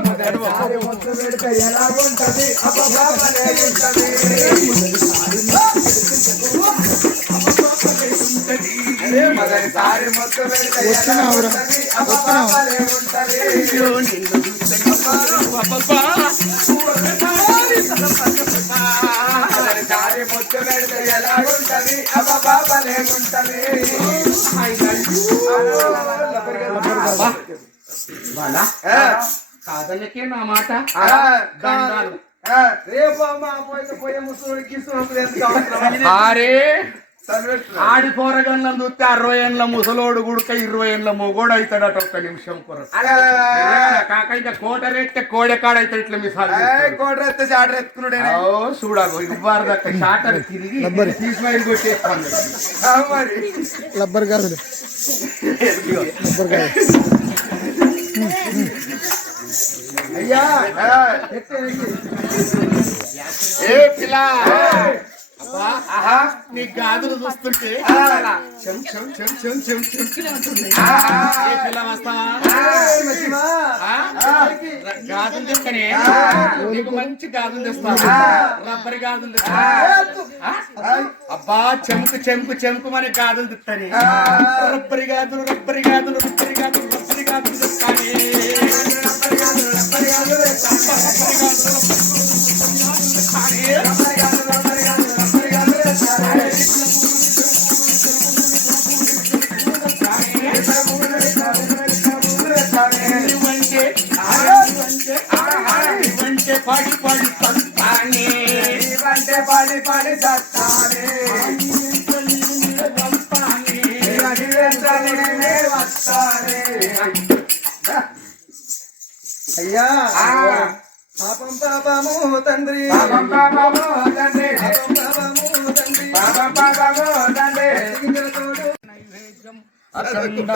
మొదటిసారి ముద్దు పెడితే ఎలా ఉంటది అబ్బబ్బా ఉంటది మొదటిసారి ముద్దు పెడితే ఎలా ఉంటది అబ్బబ్బా భలే ఉంటది మొదటిసారి ముద్దు పెడితే ఎలా ఉంటది ఉంటది బాలా ఆ. కాదలకే నా మాట? ఆ, దండాలు. ఆ, రేపు అమ్మ పోయితే పోయే ముసలి కిసుడు ఎంత అవసరం? ఆరే చదివేస్తున్నా. ఆడి పోరగన్లను చూస్తే అరవై ఏళ్ళ ముసలోడు గుడుక ఇరవై ఏళ్ళ మొగోడు అవుతాడట ఒక్క నిమిషం అలా, కాక ఇంకా కోట రేస్తే కోడెకాడ అయితే ఇట్లా మిసాలు ఏయ్, కోటరు ఎత్తే చాటరు ఎత్తుకున్నాడే ఓ చూడాలి ఇవ్వారు దక్క షాటర్ తిరిగి తీసుమైలు కొట్టేస్తాను. ఆ, మరి. రబ్బర్ గాజులు రబ్బర్ గాజులు అయ్యా ఏ పిల్ల నీ గాజులు చూస్తుంటే. చెం చెం చెం చెం చెం చెం ఏ పిల్ల వస్తావా? గాజులు తెస్తనే నీకు మంచి గాజులు తెస్తాను రబ్బరి గాజులు తెస్తా. అబ్బా చెంకు చెంకు చెంకు మన గాజులు తెస్తాని రబ్బరి గాజులు రబ్బరి గాజులు రబ్బరి గాజులు రబ్బరి గాజులు తెస్తాని రబ్బరి గాజులు రబ్బరి అయ్యా. పాపం పాపము తండ్రి. పాపం పాపము తండ్రి. పాపం పాపము తండ్రి. పాపం పాపము తండ్రి. గిన్నెల తోడు. అఖండ.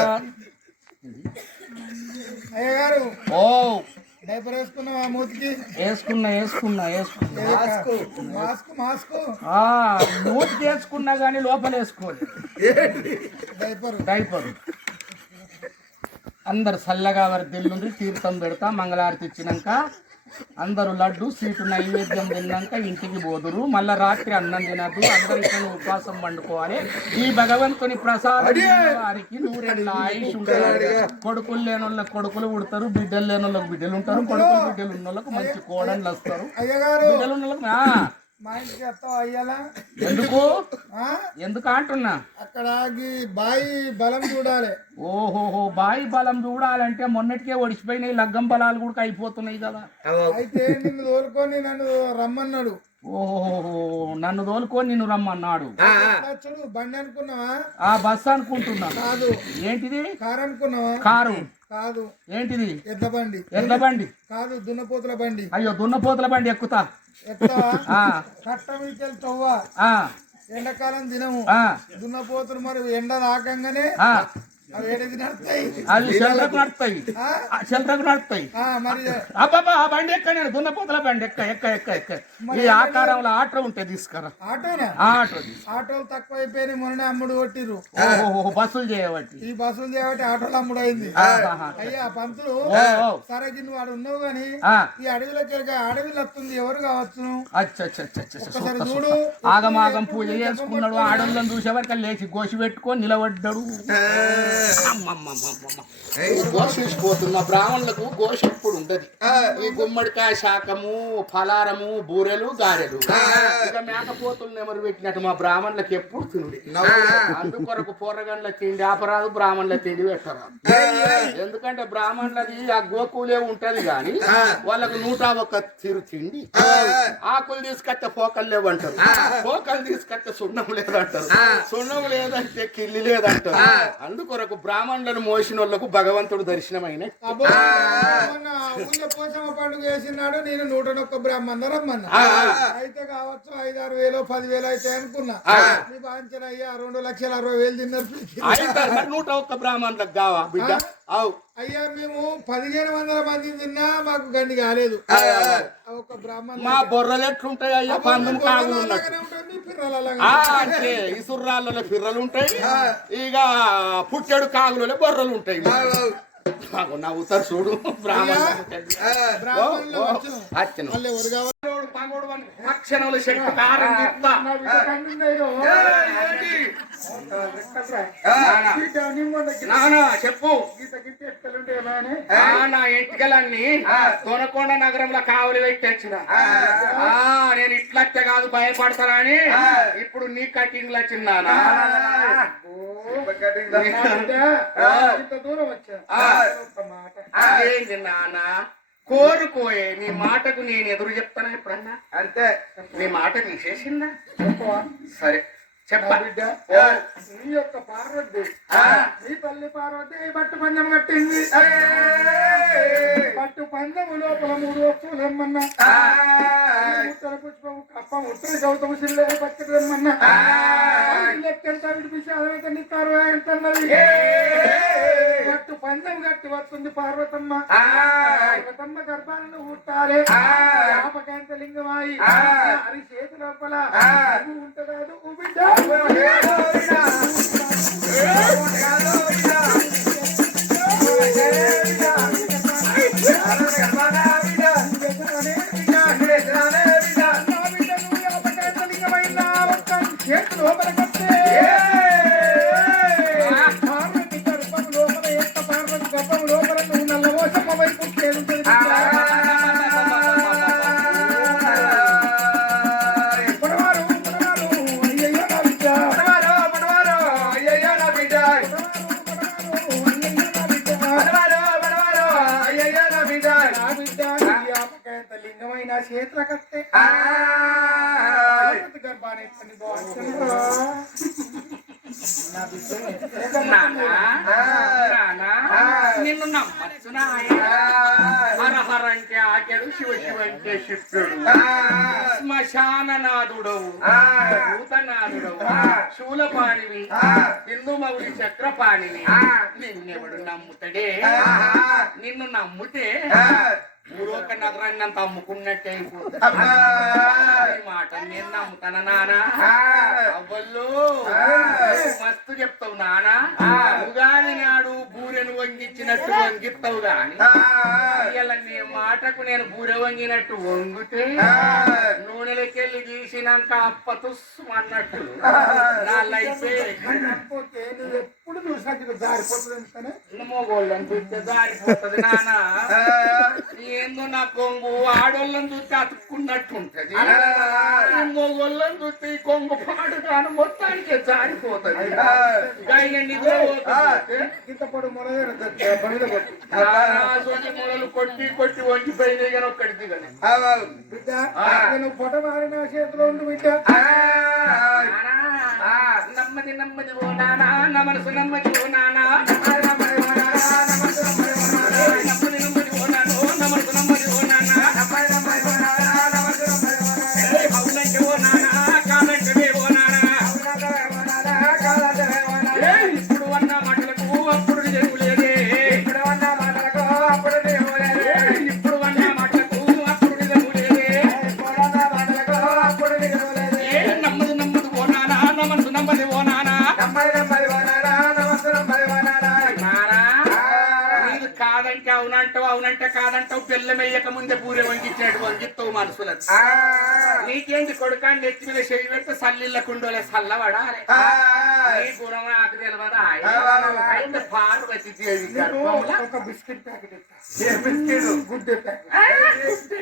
అయ్య గారు ఓ. డైపర్ వేసుకున్నావా మూతికి? వేసుకున్నా వేసుకున్నా వేసుకున్నా. మాస్కు. మాస్క్ ఆ, నోటికి వేసుకున్నా కానీ లోపల వేసుకోవాలి డైపర్. డైపర్. అందరు చల్లగా వారి దిల్లుండి తీర్థం పెడతా మంగళారతి ఇచ్చినాక అందరూ లడ్డు సీటు నైవేద్యం తిన్నాక ఇంటికి పోదురు. మళ్ళా రాత్రి అన్నం తినద్దు అందరు ఇక్కడ ఉపవాసం పండుకోవాలి. ఈ భగవంతుని ప్రసాదం వారికి నూరెళ్ళ ఆయుష్ ఉంటుంది కొడుకులు లేని వాళ్ళకి కొడుకులు పుడతారు బిడ్డలు లేని వాళ్ళకి బిడ్డలు ఉంటారు కొడుకులు బిడ్డలు ఉన్న వాళ్ళకి మంచి కోడళ్ళు వస్తారు. బిడ్డలు ఉన్న వాళ్ళకి మా ఇంటికి వస్తావా అయ్యాలా? ఎందుకు? ఆ? ఎందుకు అంటున్నా? అక్కడ బాయి బలం చూడాలి. ఓహోహో బాయి బలం చూడాలంటే మొన్నటికే ఒడిచిపోయినాయి లగ్గం బలాలు కూడా అయిపోతున్నాయి కదా. అయితే నిన్ను తోలుకొని నన్ను రమ్మన్నాడు. ఓహోహో నన్ను తోలుకొని నిన్ను రమ్మన్నాడు. బండి అనుకున్నావా? ఆ బస్సు అనుకుంటున్నా. కాదు. ఏంటిది? కారు అనుకున్నావా? కారు. కాదు. ఏంటిది? ఎడ్ల బండి. ఎడ్ల బండి? కాదు దున్నపోతుల బండి. అయ్యో దున్నపోతుల బండి ఎక్కుతా. ఎక్కుతావా? ఎండాకాలం దినము. ఆ. దున్నపోతులు మరి ఎండ రాకంగానే ఆ. అవి నడతాయి మరి అబ్బాబా ఆ బండి ఎక్క నేను దున్నపోతుల బండి ఎక్క ఎక్క ఎక్క ఎక్క. ఈ ఆకారంలో ఆటో ఉంటే తీసుకురా. ఆటో. ఆటోలు తక్కువ అయిపోయినాయి మొన్న అమ్ముడు కొట్టిర్రు. ఓహోహో బస్సులు చేయబట్టి. ఈ బస్సులు చేయబట్టి ఆటోలు అమ్ముడు అయింది. అయ్యా పంతులు. సరే నువ్వు వాడు ఉన్నావు ఆ, ఈ అడవిలోకి అడవిలో వస్తుంది ఎవరు కావచ్చు? అచ్చ చూడు. ఆగమాగం పూజ చేసుకున్నాడు ఆడోళ్ళని చూసేవారికి లేచి గోసి పెట్టుకొని నిలబడ్డాడు. అమ్మమ్మమ్మమ్మమ్మ. ఘోషించిపోతున్న బ్రాహ్మణులకు ఘోష ఎప్పుడు ఉంటది? ఈ గుమ్మడికాయ శాకము ఫలారము బూరెలు గారెలు. ఇక మేకపోతులు నెమరు పెట్టినట్టు మా బ్రాహ్మణులకు ఎప్పుడు తినుడి? అందుకొరకు పోరగండ్ల తిండి ఆపరాదు బ్రాహ్మణుల తిండి పెట్టరాదు. ఎందుకంటే బ్రాహ్మణులది ఆ గోకులే ఉంటది గాని వాళ్ళకు నూట ఒక్క తిరు తిండి. ఆకులు తీసుకొస్తే పోకలు లేవంటారు. పోకలు తీసుకొస్తే సున్నం లేదంటారు. సున్నం లేదంటే కిల్లి లేదంటారు. అందుకొరకు బ్రాహ్మణులను మోసిన వాళ్ళకు భగవంతుడు దర్శనమైన. పోచమ్మ పండుగ వేసినాడు నేను నూట ఒక్క బ్రాహ్మణ రమ్మన్నా అయితే కావచ్చు ఐదారు వేలు పదివేలు అయితే అనుకున్నా. మీ రెండు లక్షల అరవై వేలు తిన్నారు. నూట ఒక్క బ్రాహ్మణులకు కావా బిడ్డ? అవు. అయ్యా మేము పదిహేను వందల మంది తిన్నా మాకు గండి కాలేదు. ఆ ఒక్క బ్రాహ్మణ మా బొర్రలు ఎట్లుంటాయి అయ్యా? పిల్లలు ఆ, అంటే ఇసురాళ్ళలో పిర్రలు ఉంటాయి. ఇక పుట్టెడు కాగులలో బొర్రలు ఉంటాయి. నాకు నవ్వుతారు చూడు. బ్రాహ్మణులు శక్తి. నానా, చెప్పు. నా ఎంటికలన్నీ దొనకొండ నగరంలో కావలి పెట్టి వచ్చిన ఆ, నేను ఇట్లచ్చ కాదు భయపడతానని ఇప్పుడు నీ కటింగ్ వచ్చిందానా ఓ, నా బిడ్డ ఇంత దూరం వచ్చా ఏంది నాన్న కోరుకోయే నీ మాటకు నేను ఎదురు చెప్తానా ఎప్పుడన్నా? అంతే. నీ మాట? సరే నా చెప్ప బిడ్డ నీ యొక్క పార్వతి. నీ తల్లి పార్వతి పట్టు పందెం కట్టింది. పట్టు పందెము లోపల మూడు వస్తువులు ఏమన్నా ఉత్తర పుష్పము కప్ప ఉత్తర గౌతమ శిల్లే పచ్చడి రమ్మన్నా. లెక్కెంత విడిపించి నీ ఎంత అన్నది పందెం కట్టి వస్తుంది పార్వతమ్మ. పార్వతమ్మ గర్భాలను ఊట్టాలి జ్ఞాపకాంత లింగమాయి హరి చేతి లోపల. ఉంటదాదు బిడ్డ నానా. నానా. నిన్ను నమ్మచ్చు నాయన హర హర అంటే ఆకెడు శివ శివ అంటే శిష్యుడు శ్మశాననాథుడవు భూతనాథుడవు. శూలపాణివి హిందూ మౌలి చక్రపాణివి నిన్నెవడు నమ్ముతాడే? నిన్ను నమ్ముతే పూర్వక నగరాన్ని అంత అమ్ముకున్నట్టే మాట నేను నమ్ముతానా నానా? అవ్వల్లో మస్తు చెప్తావు నానా? ఉగాది నాడు బూరెను వంగించినట్టు వంగిస్తావు గాని ఇలా నీ మాటకు నేను బూరె వంగినట్టు వంగితే తీసినాక అప్పతుస్సు అన్నట్టు. నా లైఫ్ కాకపోతే నువ్వు ఎప్పుడు చూసినా ఇది జారిపోతుంది ఎందుకనే మోగోళ్ళని చూస్తే దారిపోతుంది నానా. ఏందో నా కొంగు ఆడోళ్ళని చూస్తే అతుక్కున్నట్టు ఉంటది మొగోళ్ళని చూస్తే ఈ కొంగు పాడు కాను మొత్తానికి నిద్ర పోతుంది. ఇంత పొడు మొదలు కొట్టి కొట్టి వంగిపోయింది కానీ ఒక్కడి దిగని బిడ్డ నేను పొట మారిన చేతిలో ఉండు బిడ్డ. నమ్మది నమ్మది ఓ నానా నా మనసు నమ్మది ఓ నానా. అవునంటే కాదంటావు పిల్లమెయ్యక ముందే పూరే వంగించినట్టు వంగిస్తావు మనసులకు. నీకేంటి కొడుకాన్ని నెత్తి మీద చెయ్యి పెడితే సల్లిళ్ళకుండోలే సల్లబడాలి నీ గుణం నాకు తెలియదా గర్భంలో. ఒక బిస్కెట్ ప్యాకెట్ గుడ్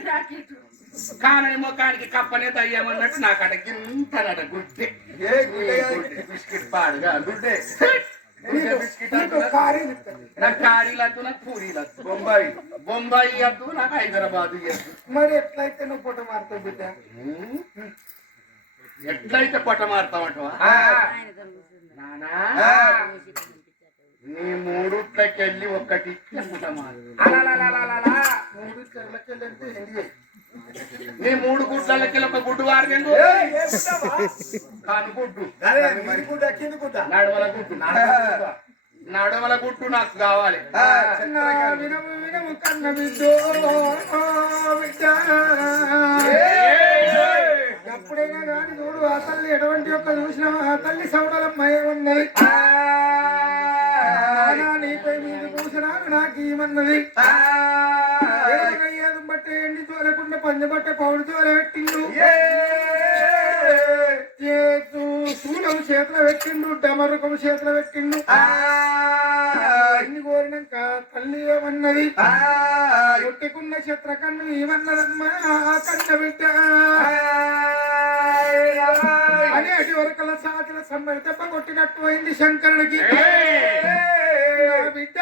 ప్యాకెట్. కానని ముఖానికి కప్పనే దయ్యమన్నట్టు నాకు అడ గింతనట గుడ్డే. బిస్కెట్ పాడుగా గుడ్డే. బిస్కెట్ నీకు బొంబాయి. బొంబాయి హైదరాబాద్ మరి ఎట్లయితే నువ్వు పొట మారుతావు బిడ్డ? ఎట్లయితే పొట్ట మారుతామంటవా నానా? నీ మూడుట్లకెళ్ళి ఒక్కటి పుట్ట మారు నీ మూడు గుడ్లకి ఒక గుడ్డు వారగండు కాను గుడ్డు నడవల గుడ్డు. నడవల గుడ్డు నాకు కావాలి. వినము వినము కన్న బిడ్డో ఎప్పుడైనా కానీ చూడు ఆ తల్లి ఎటువంటి యొక్క చూసినా ఆ తల్లి సౌడలమ్మయ్య ఉన్నది. నానా నీపై మీద కూసినాను నాకు ఏడు బట్టే ఎండి చూడకుండా పంచబట్ట పౌడు చూడ సూలం చేతులు పెట్టిండు డమరుకం చేతులు పెట్టిండు. అన్ని కోరినాక తల్లి ఏమన్నది? కొట్టుకున్న చిత్రకన్ను ఏమన్నదమ్మా? కన్న బిడ్డ. అని అటు వరకల సాటిల సమ్మడి దెబ్బ కొట్టినట్టు అయింది శంకరుడికి. బిడ్డ